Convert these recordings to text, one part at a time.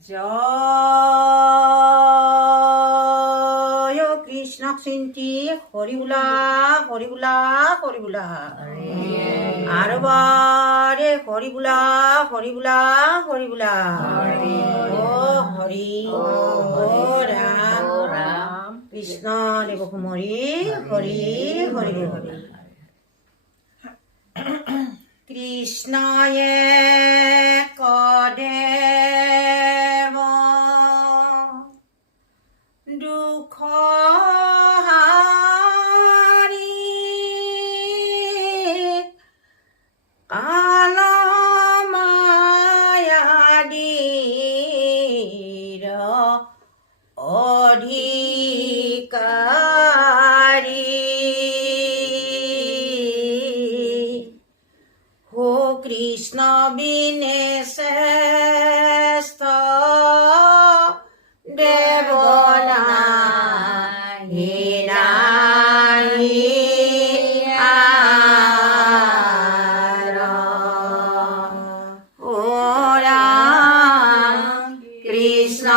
জয় কৃষ্ণ চিন্তি হৰি বোলা হৰি বোলা হৰি বোলা আৰু বাৰে হৰি বোলা হৰি বোলা হৰি বোলা অ হৰি অ ৰাম কৃষ্ণ দেৱ কুমৰী হৰি হৰি হৰি কৃষ্ণয়ে কদে দুখ হাৰি কাল মায়াদীৰ অধিকাৰী হো কৃষ্ণ বিনে শ্ৰেষ্ঠ দেৱনা কৃষ্ণ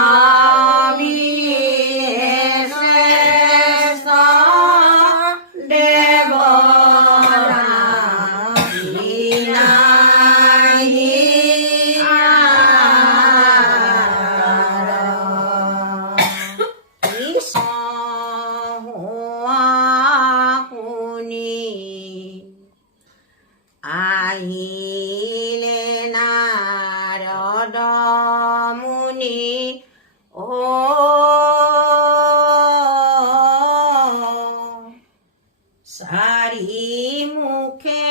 আহিলে নাৰদ মুনি ও চাৰি মুখে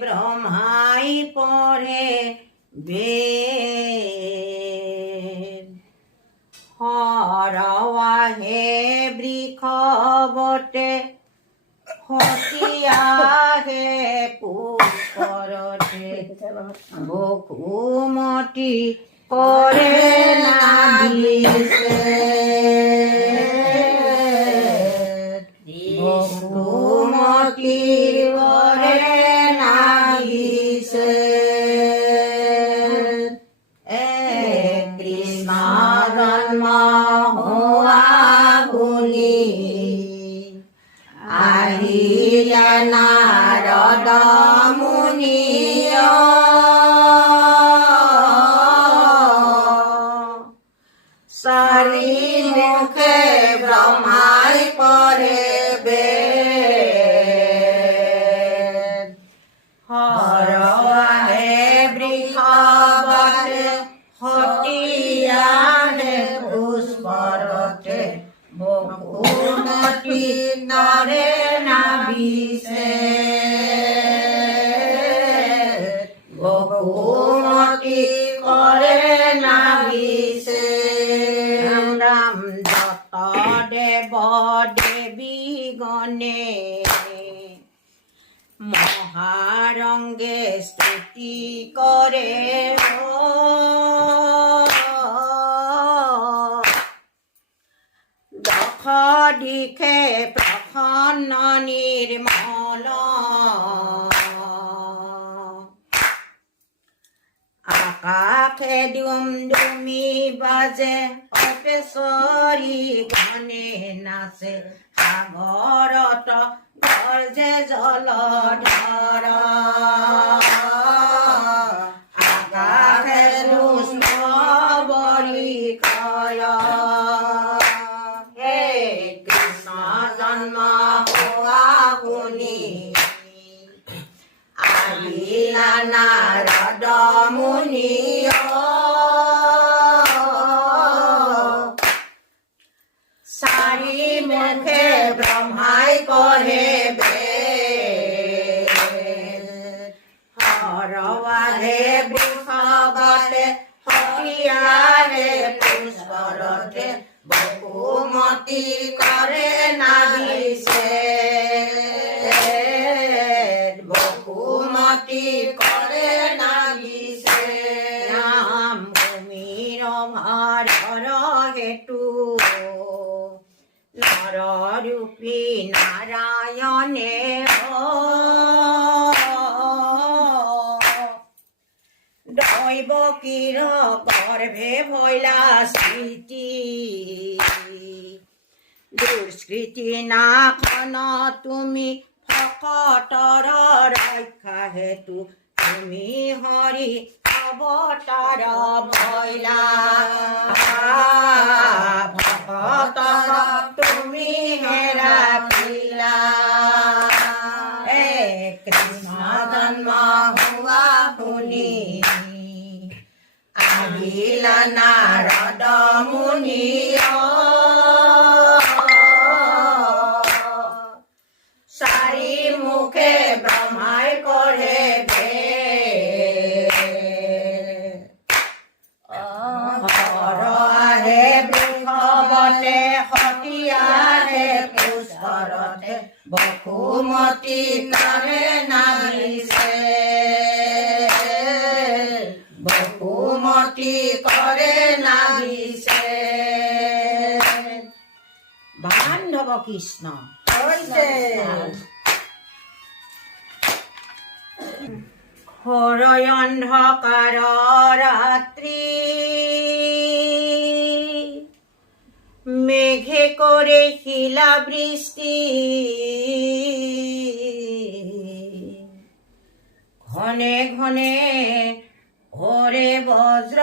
ব্ৰহ্মাই পঢ়ে বেদ হৰৱাহে বৃষভতে সতীয়াহে পুষ্কৰতে বসুমতী কৰে নাভিছে বসুমতী কৰে নাভিছে কৃষ্ণ জন্ম হোৱা বুলি আহিলে নাৰদ মুনিয় চাৰি মুখে ব্ৰহ্মাই পঢ়ে বেদ হৰৱাহে বৃষভতে সতীয়াহে পুষ্কৰতে বসুমতী কৰে নাভিছে বসুমতী কৰে নাভিছে ৰাম দত্ত দেৱ দেৱী গণে মহাৰংগে স্তুতি কৰে দশ দিশে প্ৰসন্ন নিৰ্মল আকাশে ডুমডুমি বাজে অপেশ্বৰী গণে নাচে সাগৰত গৰ্জে জলধৰ আকাশে দুষ্ট বৰিষয় জন্ম হোৱা শুনি আহিলা নাৰদ মুনিয় চাৰি মুখে ব্ৰহ্মাই পঢ়ে বেদ হৰৱাহে বৃষভতে সতীয়াহে পুষ্কৰতে বসুমতী কৰে নাভিছে বসুমতী কৰে নাভিছে ৰাম ভূমিৰ ভাৰৰ হেতু নৰৰূপী নাৰায়ণে দৈ দৈৱকীৰ গৰ্ভে ভৈলা স্মৃতি দুষ্কৃতি নাশন তুমি ভকতৰ ৰক্ষা হেতু তুমি হৰি অৱতাৰ ভৈলা ভকতক তুমি হেৰাইলা কৃষ্ণ জন্ম হোৱা শুনি আহিলা নাৰদ মুনি চাৰি মুখে ব্ৰহ্মাই কৰে আহে বৃষভতে সতী আহে পুষ্কৰতে বসুমতী কাৰে নামিছে বসুমতী কৰে নামিছে বান্ধৱ কৃষ্ণ ঘোৰ অন্ধকাৰ ৰাত্ৰি মেঘে কৰে শিলা বৃষ্টি ঘনে ঘনে ঘৰে বজ্ৰপাত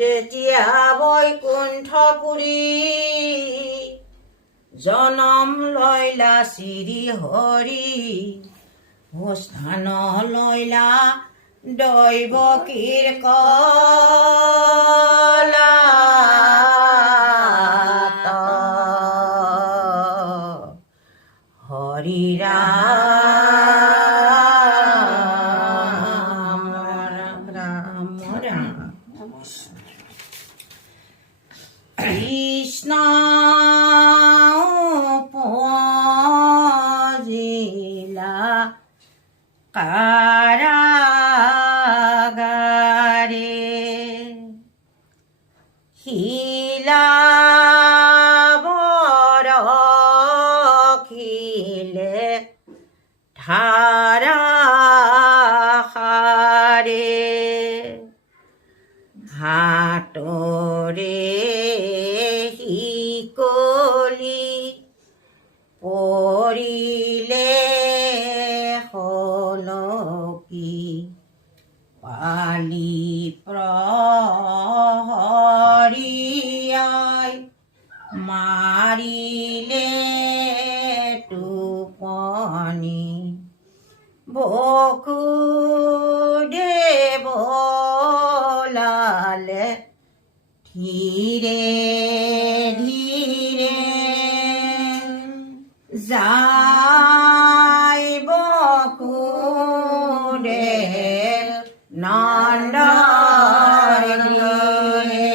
তেতিয়া বৈকুণ্ঠপুৰী জনম লৈলা শ্ৰী হৰি স্থান লৈলা দৈৱকীৰ কলাত হৰি ৰাম ৰাম ৰাম কৃষ্ণ পজিলা কাৰাগাৰে শিলা বৰখিলে ধাৰাসাৰে হাতৰে শিকলি পৰিলে হলকি পালি প্ৰহৰিয়াই মাৰিলে টোপনি বসুদেৱ লালে ধীৰে ধীৰে যাই বসুদেৱ নন্দৰ গৃহে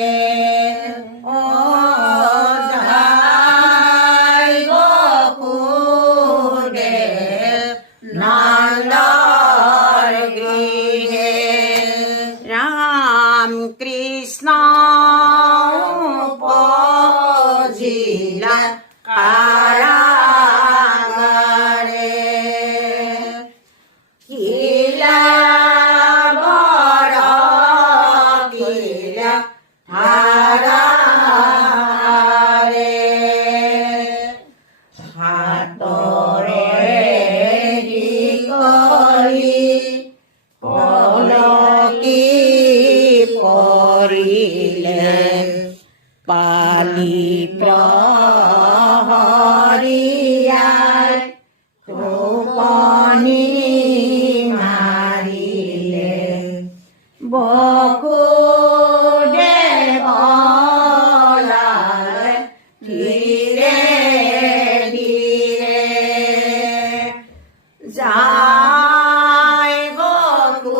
যাই বসুদেৱ নন্দৰ গৃহে ৰাম কৃষ্ণ পজিলা কাৰাগাৰে শিলা বৰখিলে ধাৰাসাৰে হাতৰে শিকলি হলকি পৰিলে পালি প্ৰহৰিয়াই টোপনি মাৰিলে বসুদেৱ লালে ধীৰে ধীৰে যায় বসুদেৱ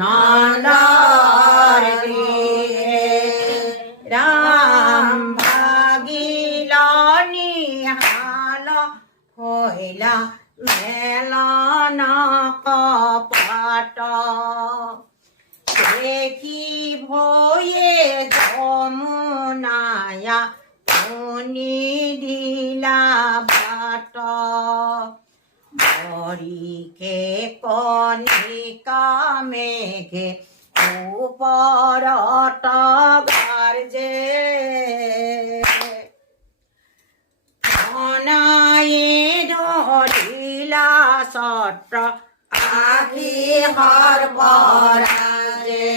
নন্দৰ গৃহে ৰাম ভাগিল নিহাল হৈলা মেলন কপাট দেখি ভয়ে যমুনায়া শুনি দিলা বাট বৰিষে কণিকা মেঘে ওপৰত গৰ্জে অনায়ে ধৰিলা ছত্ৰ আখি সৰ্পৰাজে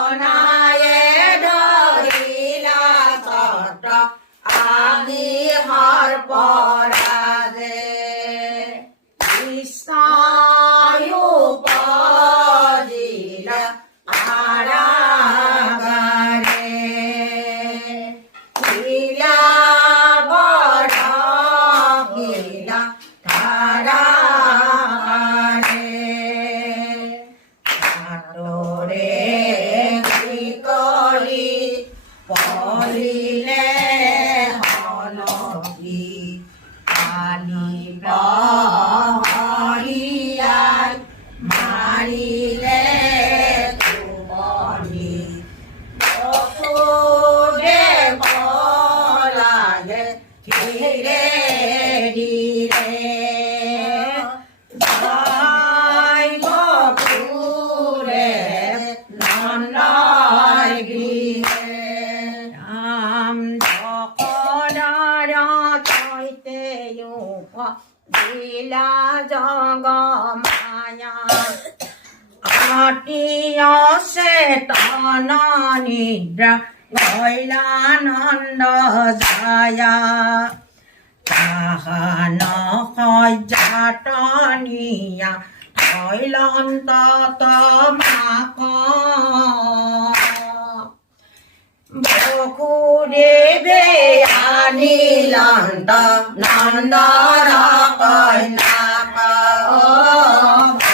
অনায়ে ধৰিলা ছত্ৰ আখি সৰ্পৰাজে কৃষ্ণয়ো উপজিলা কাৰাগাৰে গিলা বড় গিলা ধাৰাগাৰে হাতৰে কৰি পৰিলে হলকি কালি হৰিয়াই মাৰিলে তুমনি বসুদেৱ লাগে ধীৰে ধীৰে জয় বপুৰে নন্দৰ গৃহে ৰাম যশোদাৰ সৈতে দিলা জগ মায়া অতীয় চেতন নিদ্ৰা গইলা নন্দ জায়া তাহান সজ্জাতনিয়া থৈলন্ত তমাক বসুদেৱে আনিলন্ত নন্দৰ কন্যাক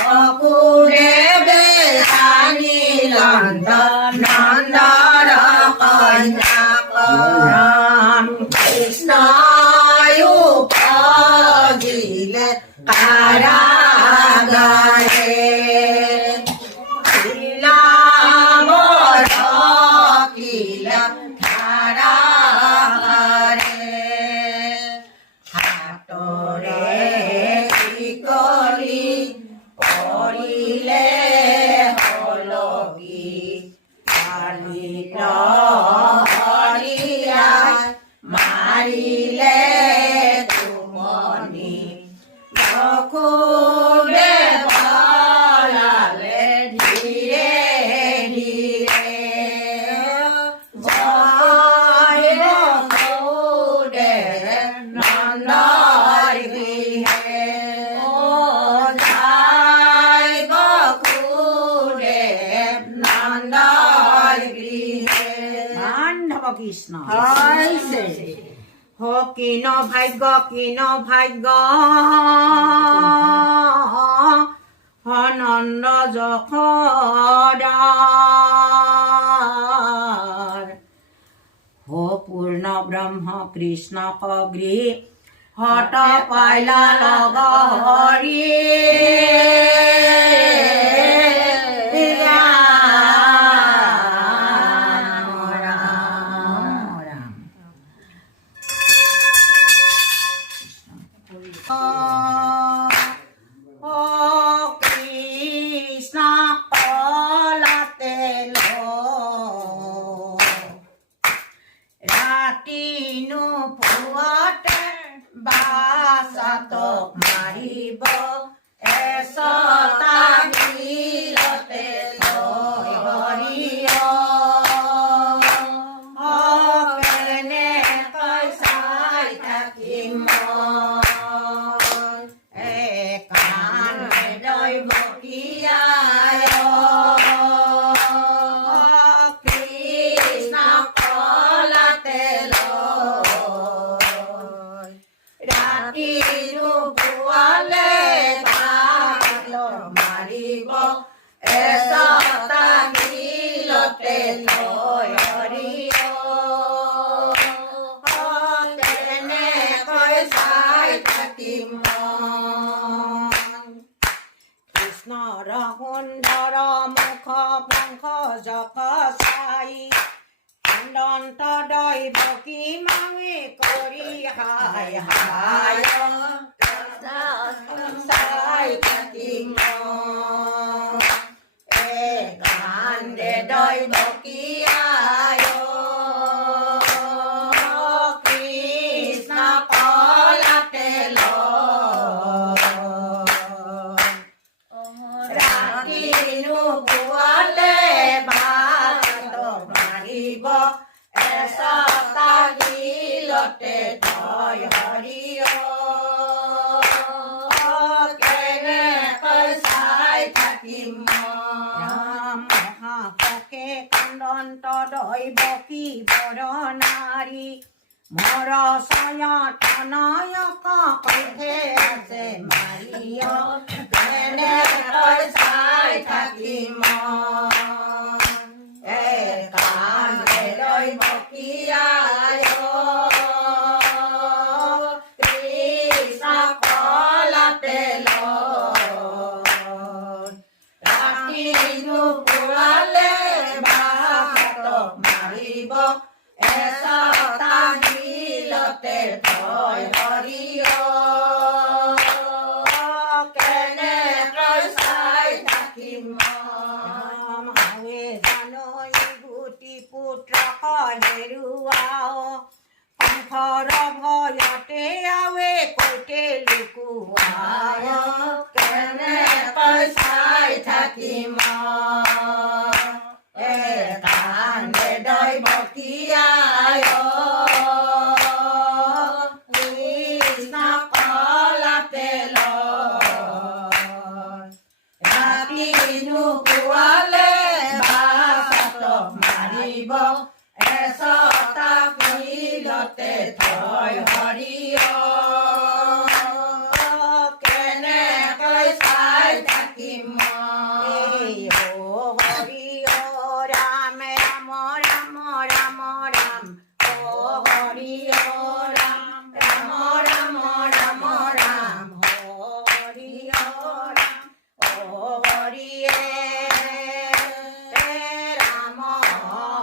বসুদেৱে আনিলন্ত নন্দৰ কন্যাক ৰাম কৃষ্ণয়ো উপজিলে কাৰাগাৰে গিলা বড় গিলা ধাৰাগাৰে হাতৰে কৰি পৰিলে হলকি কালি হৰিয়াই মাৰিলে তুমনি বসুদেৱ লালে ধীৰে ধীৰে জয় বসুদেৱ নন্দৰ গৃহে জয় বসুদেৱ নন্দৰ গৃহে মাধৱ কৃষ্ণ হৈছে কিন ভাগ্য কিন ভাগ্য নন্দ যশোদাৰ পূৰ্ণ ব্ৰহ্ম কৃষ্ণ কগৃহ হত পাইলা লগ হৰি কৃষ্ণ কলাতে ৰাতি নোপোৱাতে বাচাতক মাৰিব এচতা বিলতে হৰিয় কেনে তই চাই থাকিম মাৰি দন্ত দৈৱকী মাৱে কৰি হায় হায় চাই থাকিম কান্দে দৈৱকী আয় কৃষ্ণ কলাতে ৰাতি নুপুৱালে ভাত মাৰিব এচটা গিলতে তই হৰি কেনেকৈ চাই থাকিম মহাপকে কান্দন্ত দৈৱকী বৰ নাৰী মৰ চয়তনয়ক কণ্ঠে আছে মাৰিয় কেনেকৈ চাই থাকিম কান্দে দৈৱকী আয় কৃষ্ণ কলাতে ৰাতি নুপুৱালে ভাত মাৰিব এচটা গিলতে তই হৰি কেনেকৈ চাই থাকিম জানৈ গুটি পুত্ৰক হেৰুৱাও কংসৰ ভয়তে আৱে কৈতে লুকুৱাই কেনেকৈ চাই থাকিম কান্দে দৈৱকী আয় কৃষ্ণ কলাতে ৰাতি নুপুৱালে ভাত মাৰিব এচটা গিলতে তই হৰি কেনেকৈ চাই থাকিম হৰি ৰাম ৰাম ৰাম ৰাম ৰাম হৰি ৰাম ৰাম ৰাম ৰাম ৰাম হৰি ৰাম হৰি ৰাম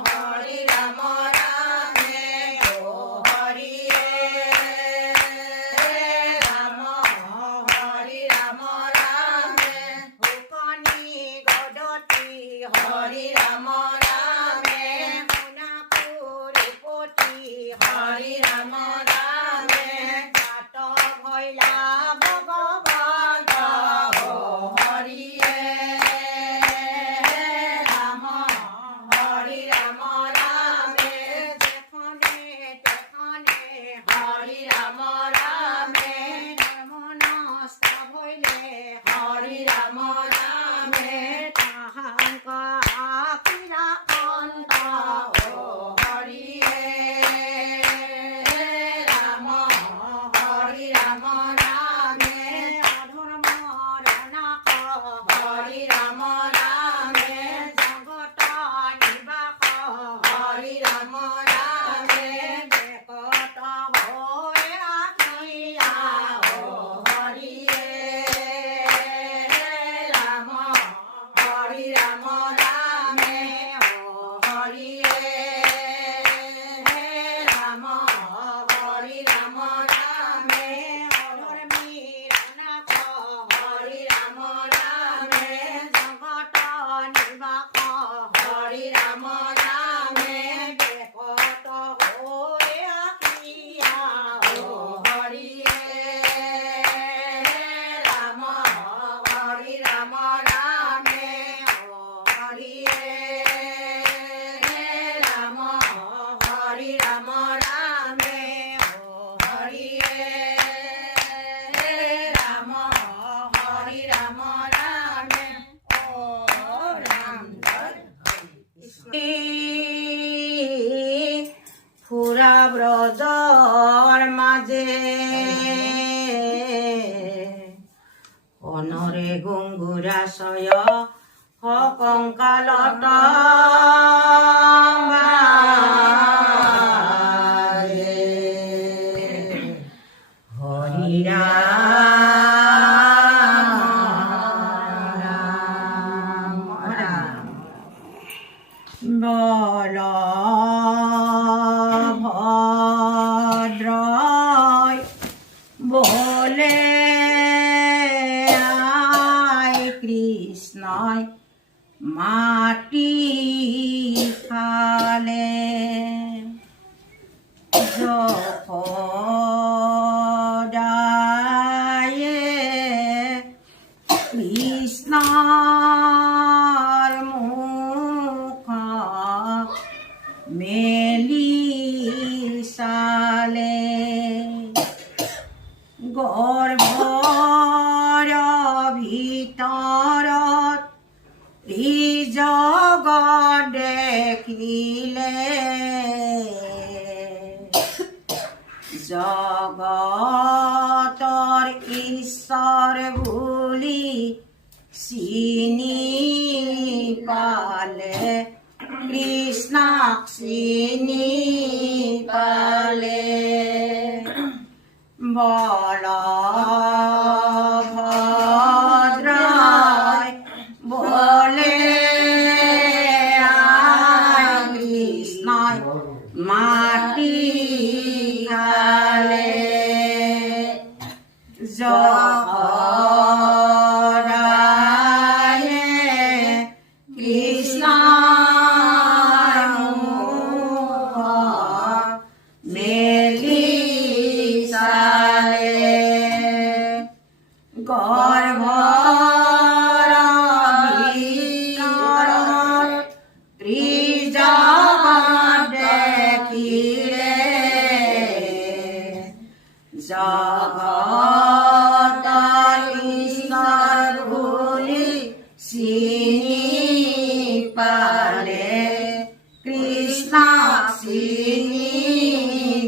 হৰি ৰাম ৰামে হৰি ৰাম হৰি ৰাম ৰামে শুকনি গদতি হৰি ৰাম ৰামে সোণাপুৰী পতি হৰি ৰাম ৰামে জাত ভৈলা ভগৱন্ত হৰি ৰাম হৰি ৰাম ৰামে যেখনে তেখনে হৰি ৰাম ৰামে মনস্থ ভৈলে হৰি ৰাম ৰামে তাহাংক আকিৰা অন্ত হৰি ৰাম হৰি ৰাম ৰামে অধৰ্মৰ নাশ হৰি ৰাম ৰামে জগত নিবাস হৰি ৰাম ৰামে জগত হৈ আহিয়া হৰি ৰাম হৰি ৰাম ৰামে হৰি ৰাম হৰি ৰাম ৰামে অধৰ্মীৰ নাশ হৰি ৰাম ৰামে জগত নিবাস হৰি ৰাম ৰামে জগত হৈ আহিয়া হৰি ৰাম হৰি ৰাম ৰামে হৰি ৰাম হৰি ৰাম ৰামে হৰি ৰাম হৰি ৰাম ৰামে ৰাম ফুৰা ব্ৰজৰ মাজে অনৰে গুংগুৰাশয় কংকালত হৰি ৰাম ৰাম বল মেলি চালে গৰ্ভৰ ভিতৰত জগত দেখিলে জগতৰ ঈশ্বৰ বুলি চিনি পালে কৃষ্ণক চিনি পালে বলভদ্ৰই বলে কৃষ্ণই মাটি খালে যশোদায়ে কৃষ্ণৰ মুখ মেলি চালে গৰ্ভৰ ভিতৰত ত্ৰিজগত দেখিলে জগতৰ ঈশ্বৰ বুলি চিনি পালে কৃষ্ণক চিনি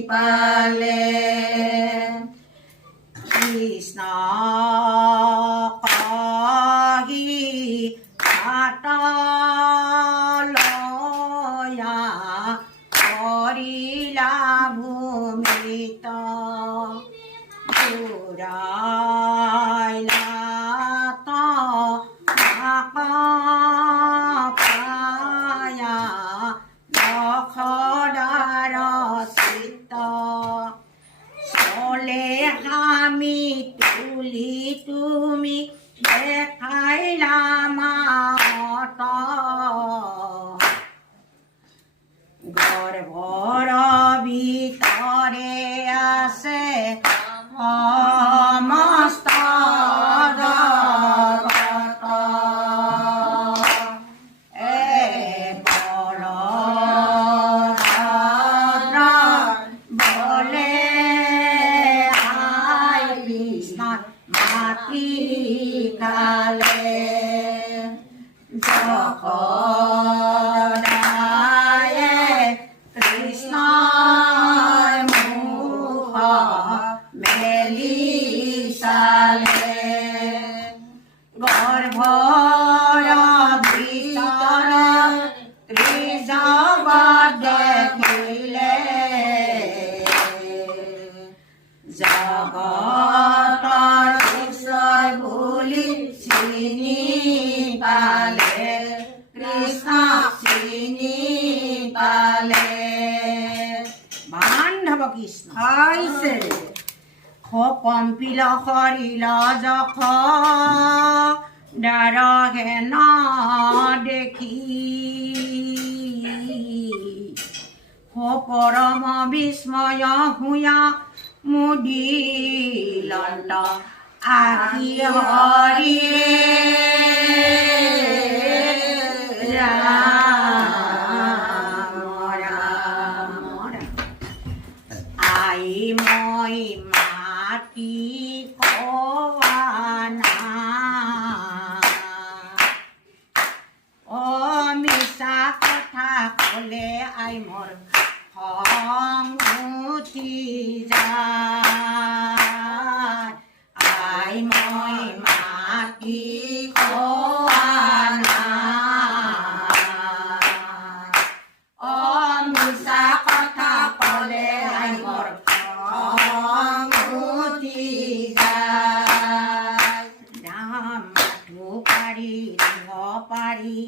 পালে কৃষ্ণ কহি পাতলয়া কৰিলা ভূমিত ঘূৰাইলা পায়া যশোদাৰ চিত্ত চলে আমি তুলি তুমি দেখাইলা মাত গৰ্ভৰ ভিতৰে আছে সমস্ত জগত বলভদ্ৰ বলে কৃষ্ণৰ মাটি খালে যশোদায়ে কৃষ্ণৰ মুখ মেলি চালে গৰ্ভৰ ভিতৰত ত্ৰিজগত দেখিলে জগতৰ ঈশ্বৰ বুলি চিনি পালে কৃষ্ণক চিনি পালে বান্ধৱ কৃষ্ণ হৈছে কম্পিল সৰিল যশ দাৰহেন দেখি পৰম বিস্ময় হুয়া মুদিলন্ত আহি হৰিয়ে ৰাম ৰাম আই মই মাটি খোৱা মিছা কথা ক'লে আই মোৰ খং উঠি যায় আই মই মাটি খোৱা মিছা কথা ক'লে আই মোৰ খং উঠি যায় ৰাম মাথো পাৰি ৰঙ পাৰি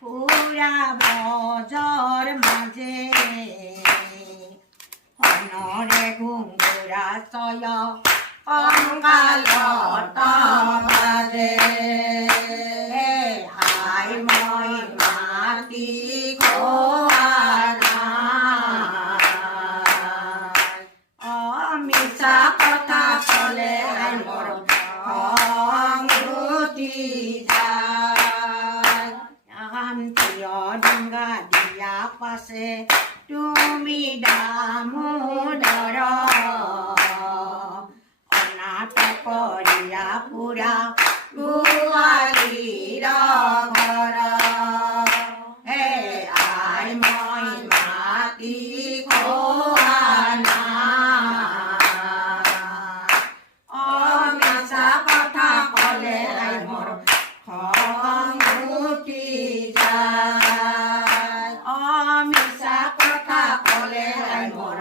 পুৰা বজৰ মাজে হনৰে ঘুংগুৰা চয় কংকালত বাজে আই মই মাটি খোৱা মিছা কথা ক'লে আই মোৰ খং উঠি যায় ডুঙ্গা দিয়া পাশে দামোদৰ অনাথ কৰিয়া পুৰা গোৱালীৰ ঘৰ হে আই মই মাতি খোৱা মিছা কথা ক'লে আই মোৰ খং উঠি যায় মিছা কথা ক'লে আই মোৰ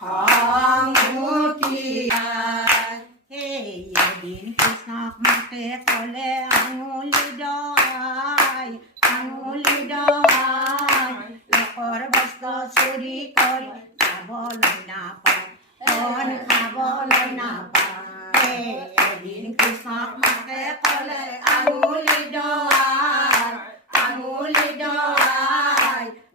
খং উঠি যায় সেই এদিন কৃষ্ণক মাতে ক'লে আঙুলি দয়াই লোকৰ বস্তু চুৰি কৰি খাবলৈ নাপায় ধন খাবলৈ নাপায় এদিন কৃষ্ণক মাতে ক'লে আঙুলি দয়াই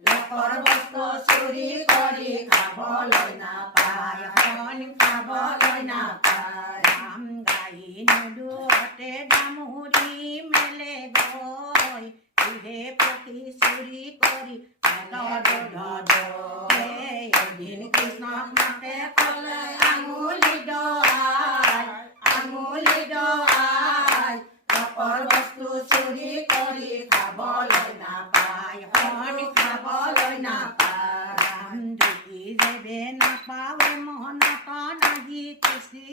লোকৰ বস্তু চুৰি কৰি খাবলৈ নাপায় ধন খাবলৈ নাপায় ৰাম গাই নদুৱতে ডামুৰি মেলে গৈ ইহে প্ৰতি চুৰি কৰি এদিন কৃষ্ণক মাতে ক'লে আঙুলি দয়াই লোকৰ বস্তু চুৰি কৰি খাবলৈ নাপায় ধন খাবলৈ নাপায় ৰাম দেখি যেবে নাপাৱে মনত নাহি খুচি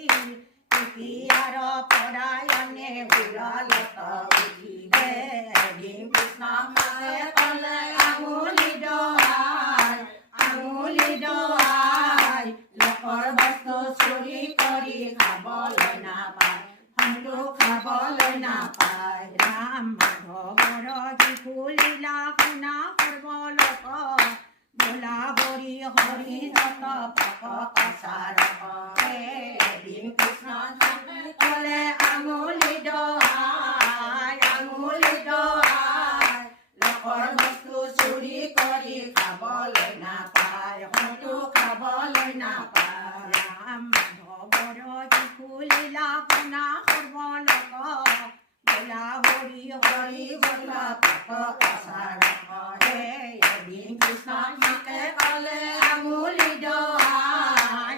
তেতিয়াৰ পৰায়ণে উৰালত উঠিলে এদিন কৃষ্ণক মাতে ক'লে আঙুলি দয়াই লোকৰ বস্তু চুৰি কৰি খাবলৈ নাপায় ধনটো খাবলৈ নাপায় ৰাম মাধৱৰ শিশুলীলা শুনা সৰ্বলোক বোলা হৰি হৰি যত পাপ প্ৰচাৰ এদিন কৃষ্ণক মাতে ক'লে আঙুলি দয়াই লোকৰ বস্তু চুৰি কৰি খাবলৈ নাপায় ধনটো খাবলৈ নাপায় ৰাম মাধৱৰ শিশুলীলা শুনা সৰ্বলোক বোলা হৰি হৰি যত পাপ প্ৰচাৰ এদিন কৃষ্ণক মাতে ক'লে আঙুলি দয়াই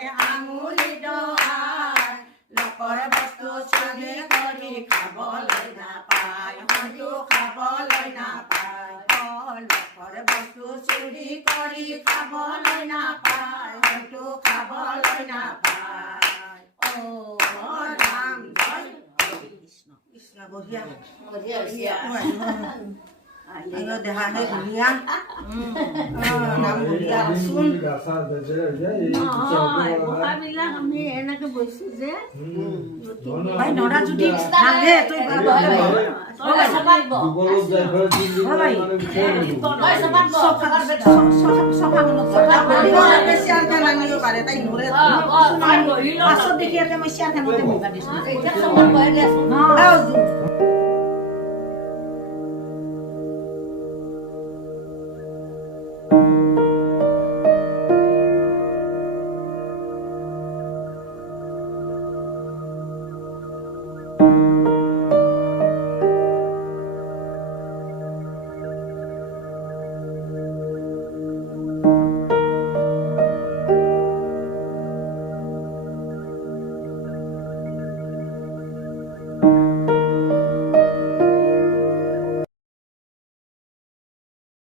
লোকৰ বস্তু চুৰি কৰি খাবলৈ নাপায় ধনটো খাবলৈ নাপায় লোকৰ বস্তু চুৰি কৰি খাবলৈ নাপায় ধনটো খাবলৈ নাপায় ৰাম জয় কৃষ্ণ কৃষ্ণ বঢ়িয়া দেহা হে ধুনীয়া নাম বঢ়িয়া শুন আমি এনেকে বৈছো যে ভাই নৰা যদি নাগে তুই পাছত দেখি মই চিয়াৰ খানতে মুগা দিছো